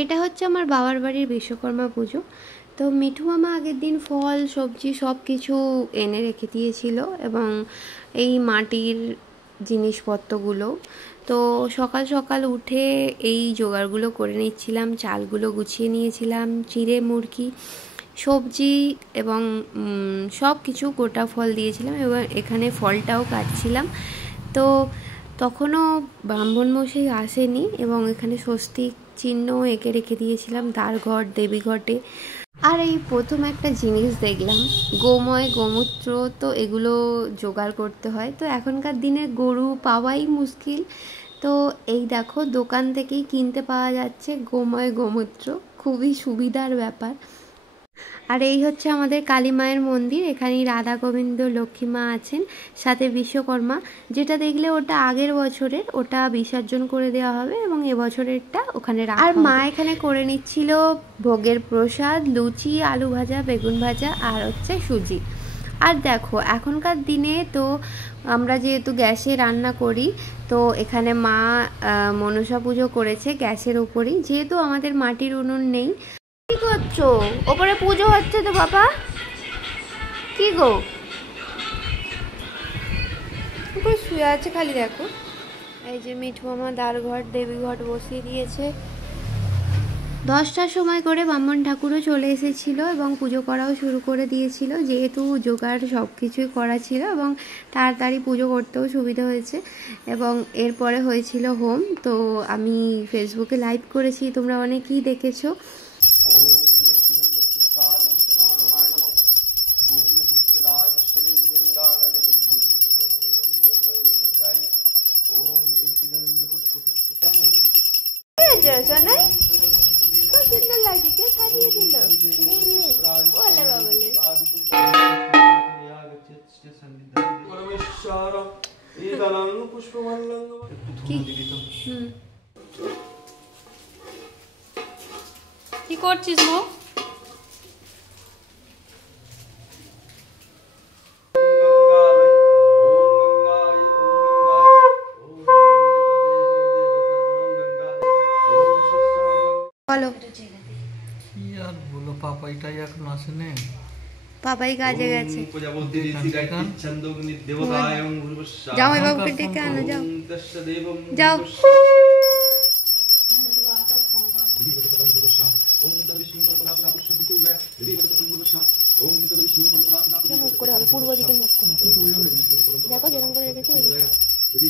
এটা হচ্ছে আমার বাবার বাড়ির বিশ্বকর্মা পুজো। তো মিঠু মামা আগের দিন ফল সবজি সব কিছু এনে রেখে দিয়েছিল এবং এই মাটির জিনিসপত্রগুলো। তো সকাল সকাল উঠে এই জোগাড়গুলো করে নিচ্ছিলাম, চালগুলো গুছিয়ে নিয়েছিলাম, চিড়ে মুরগি সবজি এবং সব কিছু গোটা ফল দিয়েছিলাম এবং এখানে ফলটাও কাটছিলাম। তো তখনও ব্রাহ্মণমশাই আসেনি এবং এখানে স্বস্তিক চিহ্ন এঁকে রেখে দিয়েছিলাম দ্বারঘট দেবীঘটে। আর এই প্রথম একটা জিনিস দেখলাম, গোময় গোমূত্র। তো এগুলো জোগাড় করতে হয়, তো এখনকার দিনে গরু পাওয়াই মুশকিল। তো এই দেখো দোকান থেকেই কিনতে পাওয়া যাচ্ছে গোময় গোমূত্র, খুবই সুবিধার ব্যাপার। আর এই হচ্ছে আমাদের কালী মায়ের মন্দির। এখানেই রাধা গোবিন্দ লক্ষ্মী মা আছেন, সাথে বিশ্বকর্মা। যেটা দেখলে ওটা আগের বছরের, ওটা বিসর্জন করে দেওয়া হবে এবং এবছরেরটা ওখানে রাখা। আর মা এখানে করে নিচ্ছিল ভোগের প্রসাদ, লুচি, আলু ভাজা, বেগুন ভাজা আর হচ্ছে সুজি। আর দেখো এখনকার দিনে তো আমরা যেহেতু গ্যাসে রান্না করি, তো এখানে মা মনসা পুজো করেছে গ্যাসের উপরই, যেহেতু আমাদের মাটির উনুন নেই। কি করছো? ওপরে পুজো হচ্ছে তো বাবা। কি গো, উপরে শুয়ে আছে খালি দেখো। এই যে মিঠু মামা দ্বারঘট দেবীঘট বসিয়ে দিয়েছে। 10টার সময় করে ব্রাহ্মণ ঠাকুরও চলে এসেছিল এবং পুজো করাও শুরু করে দিয়েছিল, যেহেতু জোগাড় সব কিছুই করা ছিল এবং তাড়াতাড়ি পুজো করতেও সুবিধা হয়েছে। এবং এরপরে হয়েছিল হোম, তো আমি ফেসবুকে লাইভ করেছি, তোমরা অনেকেই দেখেছো। সুন্দর লাগছে, কে সাজিয়ে দিল? বলে বাবলে কি করছিস মো? বলো কি আর বলো, পাপাইটাই এখন আসেনি। পাপাই কাজে গেছে। যাও এ বাবুকে ডেকে আনো, যাও যাও। মুখ করে হবে, পূর্ব দিকে মুখ করে দেখো যেরকম করে রেখেছে। ওই